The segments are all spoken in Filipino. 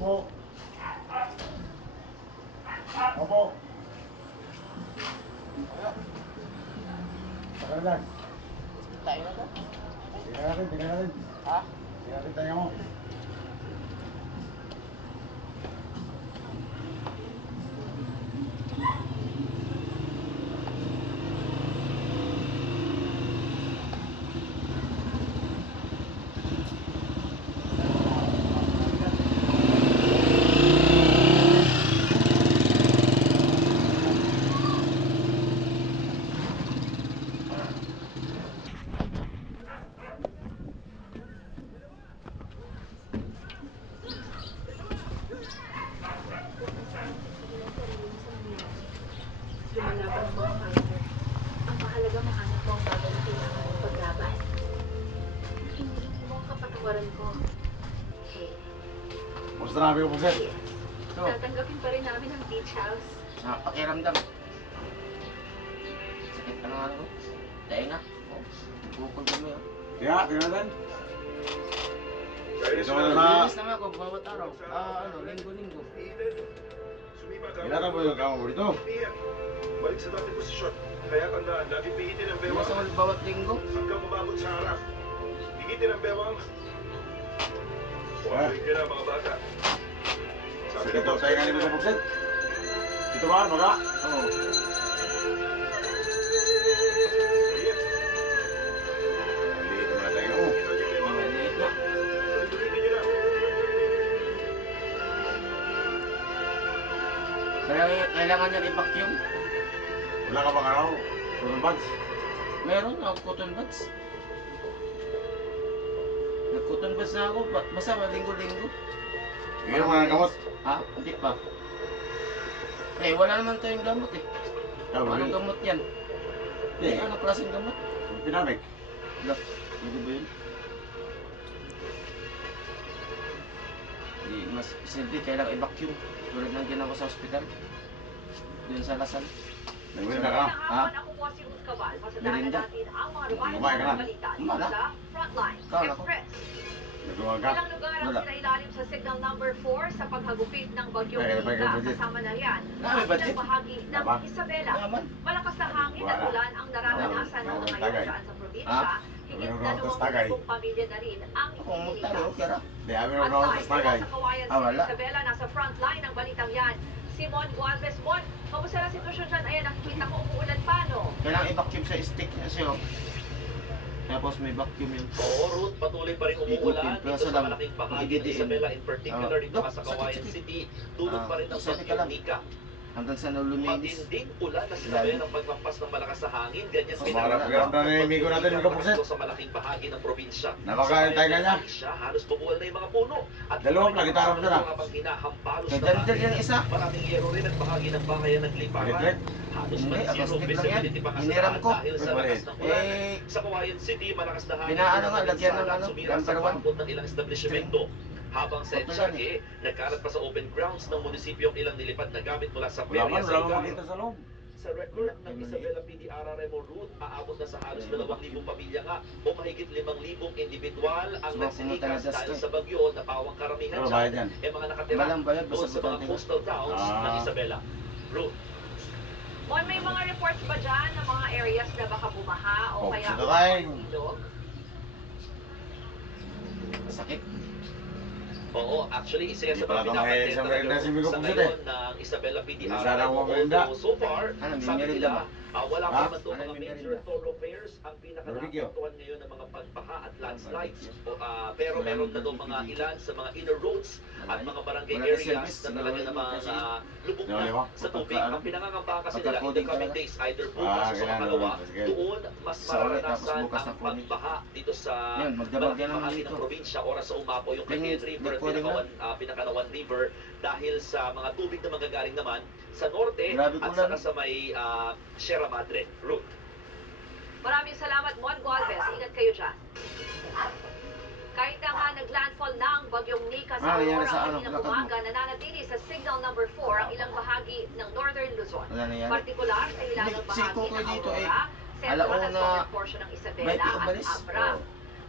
Opo. Opo. Tagal lang. Tayo na ba? Tingnan natin. Ha? Tingnan natin tayo mo. Lumalaban ang mga fighter. Ang mahalaga mahanap mo ang bagay na kailangan mong paglaban. Hindi mo ang kapatawaran ko. Okay. Musta na kami ko po, sir? Ito, Tatanggapin pa rin namin ang beach house. sa pakiramdam. Sakit ka na nga ako. Dahil nga. Oh, bukol ko mo yun. Tingnan natin. Ito na Linis naman ako bawat araw. Linggo-linggo. Kailangan mo yung kama mo dito. Balik sa dating posisyon. Kaya tandaan, lagi pihitin ang bewang Linis ako bawat linggo. hanggang mababot sa harap. Pihitin ang bewang. Huwag ka na mga bata. Sige daw tayo nga nito sa buksit. Dito ba? Maga? Oo. Sige. Dito na tayo. Oh. Maliit na. Tuloy-tuloy nyo na. Kailangan niya i-vacuum. Wala ka bang araw? Cotton buds? Meron ako cotton buds. Nag-cotton buds na ako. Basta linggo-linggo. Bigyan mo na ng gamot. Ha? Hindi pa. Eh, wala naman tayong gamot eh. Anong gamot yan? Eh, Anong klaseng gamot? Pinamig. Wala. Hindi ba yun? Di, mas simple, kailangan i-vacuum. Tulad ng ginawa ko sa ospital. Doon sa Lasal. Nagwin na ka. Ha? Ako po si Ruth Cabal. Pasadahan Merinda? natin ang mga reward Kumain ka na? ng balita dito Wala. sa Frontline Kala ko. Express. Nagluwag ka. Ilang lugar ang Wala. sinailalim sa signal number 4 sa paghagupit ng bagyong Ay, Nika. budget. Kasama na riyan May ang budget? ilang bahagi ng Tama. Isabela. Naman. Malakas na hangin at Wala. ulan ang nararanasan Wala. ng mga Tagay. ngayon dyan sa probinsya. Ha? Higit Wala. na Tapos tagay. 2,000 pamilya na rin ang Ako ang magtalo, inilikas. okay ra. Di, amin At ang rawat live sa tagay. mula sa Kawayan Ah, City, wala. Isabela, nasa frontline ng balitang yan. Simon Gualvez. Mon, kamusta na sitwasyon dyan? Ayan, nakikita ko umuulan pa, no? Kailangan i-vacuum sa stick niya siya. Tapos may vacuum yun. Oo, Ruth, patuloy pa rin umuulan Ikutin, dito kaso sa lang, malaking bahagi ng magigidiin. Isabela in particular Ah, dito Dok, sa Kawayan sakit. City. Dulot pa rin ng Sakit ka bagyong lang. Nika. Hanggang sa naluminis. Matinding ulan na sinabi ng pagpampas ng malakas na hangin. Ganyan Sa din mga ang pakiramdam ni Migo natin, Migo Pugset. sa malaking bahagi ng probinsya. Napakain tayo niya. Siya, halos mabuwal na yung mga puno. At Dalawang plagitara mo dyan, ah. Habang hinahampalos na Nadaldal yan isa. Maraming yero rin at bahagi ng bahay ang nagliparan. Electric? Halos Hindi, man zero acoustic lang visibility yan. pa kasi Hiniram ko. dahil sa Wala lakas ng ulan. Eh, Sa Kawayan City, malakas na hangin. Pinaano nga, lagyan ng Sana ano, sumira number sa one. pangkot ng ilang establishmento. Habang sa Ito yan Etiague, nagkalat pa sa open grounds ng munisipyo ang ilang nilipad na gamit mula sa Wala man, perya sa wala man lugar. makita sa loob. Sa record ng Isabela PDRRMO route, aabot na sa halos 2,000 pamilya nga o mahigit 5,000 individual ang Sumapunta nagsilikas na dahil dust, sa bagyo na pawang karamihan Ano bayad dyan yan? ay mga nakatira Walang bayad, doon basta sa mga butante ka. coastal towns ng Isabela. Route. Mon, may mga reports ba dyan ng mga areas na baka bumaha o Oh, kaya sige tayo. ilog? Sakit. Oo, actually, isa yan Hindi sa pala mga kami pinaka-atenta sa Merinda si Migo sa Pugset, ngayon ng Isabela Sana PDRRMO. ako Merinda. Although so far, Ano, may sabi Merinda nila, wala Ha? pa naman itong Ano, mga may major Merinda? thoroughfares ang Rodrigo. pinaka-naapektuhan ngayon ng mga pagbaha at landslides. Pero meron na doon mga ilan sa mga inner roads at mga barangay Wala na areas service, na talaga namang kasi lubog Wala, na ba? sa tubig. Ang pinangangamba kasi nila in the Pagka-coding coming talaga. days, either Ah, bukas o sa kailangan makalawa, naman. Sige. doon mas Sa ulit, tapos mararanasan bukas ang na coding. pagbaha dito sa Yan, magdamag yan naman bahagi dito. ng probinsya oras sa umapo yung Tingin, Cagayan River at recording Pinakanawan River dahil sa mga tubig na magagaling naman sa norte Grabe at ulan. saka sa may Sierra Madre route. Maraming salamat, Mon Gualvez. Ingat kayo dyan. Kahit na nga naglandfall na ang bagyong Nika sa nangyari Aurora sa kaninang lakad mo? umaga, nananatili sa signal number 4 ang ilang bahagi ng Northern Luzon. Wala na yan. Partikular sa hilagang Hindi, si bahagi Kukoy ng dito, Aurora, Central alauna, at Southern portion ng Isabela may at umalis. Abra. Oo.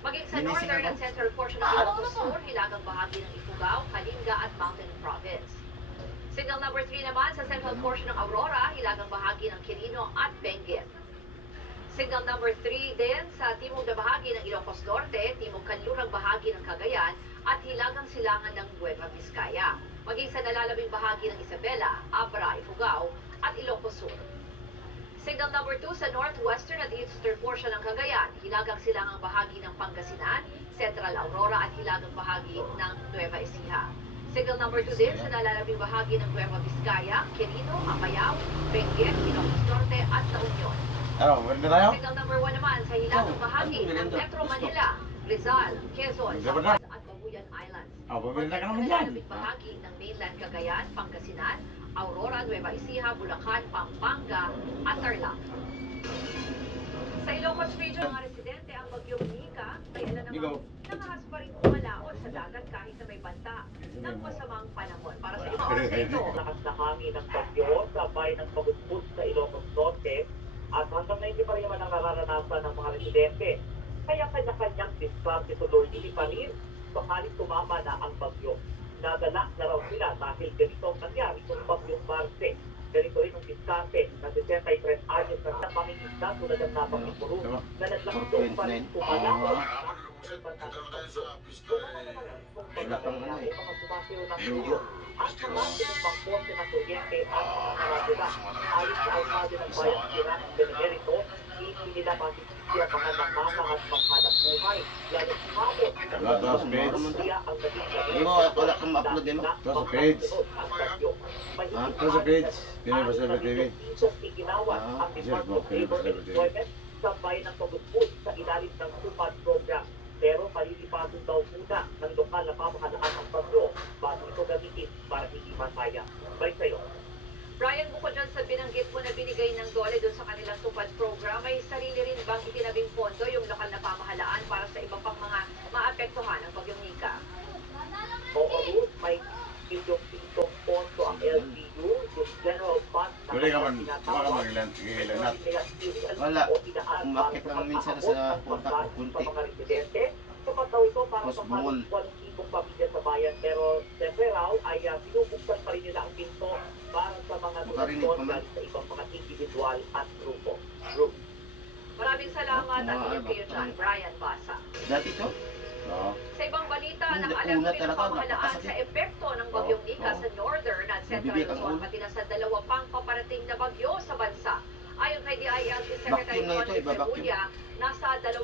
Maging sa Ginising northern ako. at central portion ng Ilocos Sur, hilagang bahagi ng Ifugao, Kalinga at Mountain Province. Signal number 3 naman sa central portion ng Aurora, hilagang bahagi ng Quirino at Benguet. Signal number 3 din sa timog na bahagi ng Ilocos Norte, timog kanlurang bahagi ng Cagayan at hilagang silangan ng Nueva Vizcaya. Maging sa nalalabing bahagi ng Isabela, Abra, Ifugao at Ilocos Sur. Signal number 2 sa northwestern at eastern portion ng Cagayan, hilagang silangang bahagi ng Pangasinan, Central Aurora at hilagang bahagi ng Nueva Ecija. Signal number 2 din sa nalalabing bahagi ng Nueva Vizcaya, Quirino, Apayao, Benguet, Ilocos Norte at La Union. Ano, meron na tayo? Signal number 1 naman sa hilagang bahagi ng Metro Manila, Rizal, Quezon, Samar at Babuyan Islands. Bumili na ka Sa naman dyan. nalalabing bahagi ng mainland Cagayan, Pangasinan, Aurora, Nueva Ecija, Bulacan, Pampanga at Tarlac. Sa Ilocos Region, mga residente ang bagyong Nika ay alam namang nakahas pa rin umalaot sa dagat kahit na may banta ng masamang panahon. Para sa ibang oras na ito, Lakas na hangin ng bagyo sabay ng pagudpud sa Ilocos Norte at hanggang na hindi pa rin naman ang nararanasan ng mga residente. Kaya kanya-kanyang diskarte tuloy hindi pa rin sakaling tumama na ang bagyo. Nadala na raw sila dahil ganito ang nangyari kung bagyong Marce. Ganito rin ang diskarte na 63 anyos na sa pangingisda tulad ng nabanggit mo rin na naglakas pa rin kumalaot. Wala kang ano eh. Mga sumasayaw ng dugo at mga sinumpang porte ng kuryente at mga karatula. Ayon sa alcalde ng bayan Sira ng Benemerito, hindi nila masisisi ang mga nakaka at maghanap buhay. Lalo sa hapon, Tapos page. siya ang naging Hindi mo, wala kang ma-upload din mo. Tapos page. Ha? Tapos sa page. Pinay pa sa TV. Iginawa ang Department of Labor and Employment sabay ng pagudpud sa ilalim ng SUPAD program. Pero palilipatong daw muna ng lokal na pamahalaan ang bagyo bago ito gamitin para hindi masaya. Balik sa'yo. Brian, bukod dyan sa binanggit mo na binigay ng DOLE doon sa kanilang tupad program, may sarili rin bang itinabing pondo yung lokal na pamahalaan para sa iba pang mga maapektuhan ng bagyong Nika? Oo, Ruth, may pilyong pondo ang LGU, yung General Fund na Huli ka man, baka magilan, gigilanat. Wala. Umakit lang minsan sa utak, kunti. Sa mga residente, sapat daw ito para Mas sa bungol. 1,000 pamilya sa bayan. Pero siyempre raw ay binubuksan pa rin nila ang pinto para sa mga Makarinig donasyon pa man. galing sa ibang mga individual at grupo. Group. Maraming salamat at ingat kayo dyan, Brian Basa. Dati to? Oo. Sa ibang balita, Hindi, nakaalam una rin ang talaga, pamahalaan napakasakit. sa epekto ng bagyong Nika Oo. sa northern at central Bibigyan kang Luzon, ulo. pati na sa dalawa pang paparating na bagyo sa bansa. Ayon kay DILG Secretary Vacuum na ito, Juan iba-vacuum. Pegulia, nasa 2,000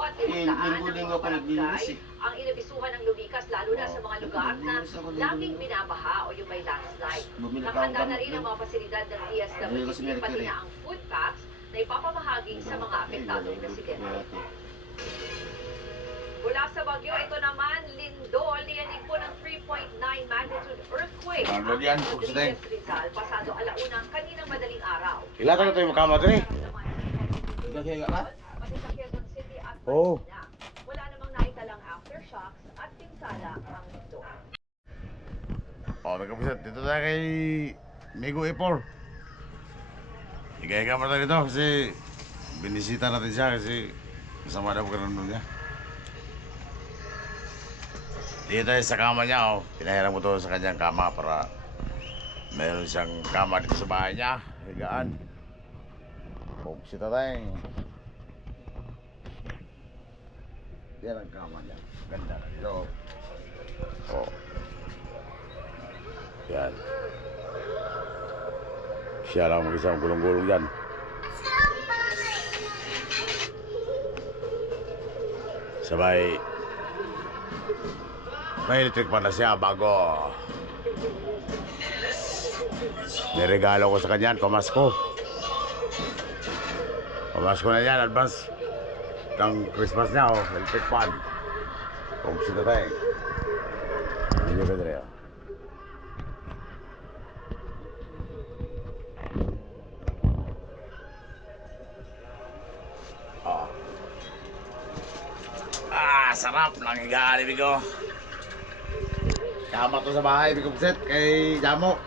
at 500 linggo-linggo ako naglilinis eh. ang inabisuhan ng lumikas lalo na sa mga lugar na Naglilinis ako linggo-linggo. laging binabaha o yung may landslide. Bumili pa akong Nakahanda na gamot rin ang doon. mga pasilidad ng Dahil kasi DSWD Mercury. pati na ang food packs na ipapamahagi sa mga apektadong residente. Mula sa bagyo, ito naman, Lindol, niyanig po ng 3.9 magnitude earthquake. Ano yan? Ang Kumusta tayo? Rodriguez Rizal, pasado alaunang kaninang madaling araw. Ilata na tayo magkama dun eh. Gagaya ka? Pati sa Quezon City at Oo. Manila. Wala namang naitalang aftershocks at pinsala ang mundo. O, nagkapisat. Dito tayo kay Migo Epor. Igaya ka pa tayo dito kasi binisita natin siya kasi kasama daw pagkaroon niya. Dito tayo sa kama niya, oh. Pinahiram ko to sa kanyang kama para meron siyang kama dito sa bahay niya. Higaan. Buksita tayo. Yan ang kama niya. Ganda na dito. Oh. Yan. Siya lang mag-isang gulong-gulong yan. Sabay. May electric pa na siya bago. Niregalo ko sa kanya, pamasko. Pamasko na yan, advance ng Christmas niya, oh, electric fan. Kumpsita tayo. Medyo ka dito. Sarap ng higaan, Bigo. Kama to sa bahay, Bigo Pset, kay Jamo.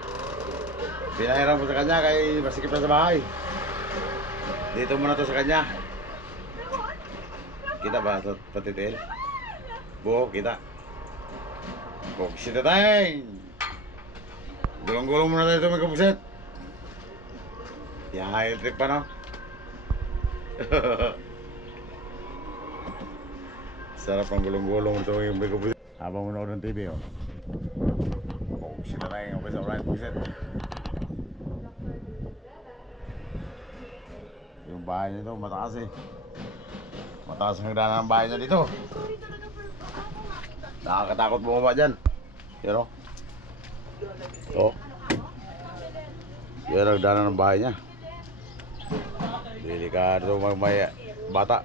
Pinahiram ko sa kanya, kay masikip na sa bahay. Dito muna to sa kanya. Kita ba sa patitil? Buhok, kita. Buhok, sita tayo. Gulong-gulong muna tayo ito, may kapuset. High trip pa, no? Sarap ang gulong-gulong ito yung may kapuset. Habang manood ng TV, oh. Buhok, sita tayo. Okay, sa right kapuset. Yung bahay niya ito, mataas eh. Mataas ang hagdanan ng bahay niya dito. Nakakatakot bumaba dyan. Yan o. Ito. Yan ang hagdanan ng bahay niya. Delikado may bata.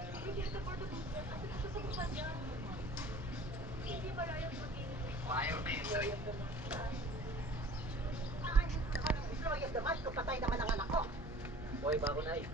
Boy, bago na eh.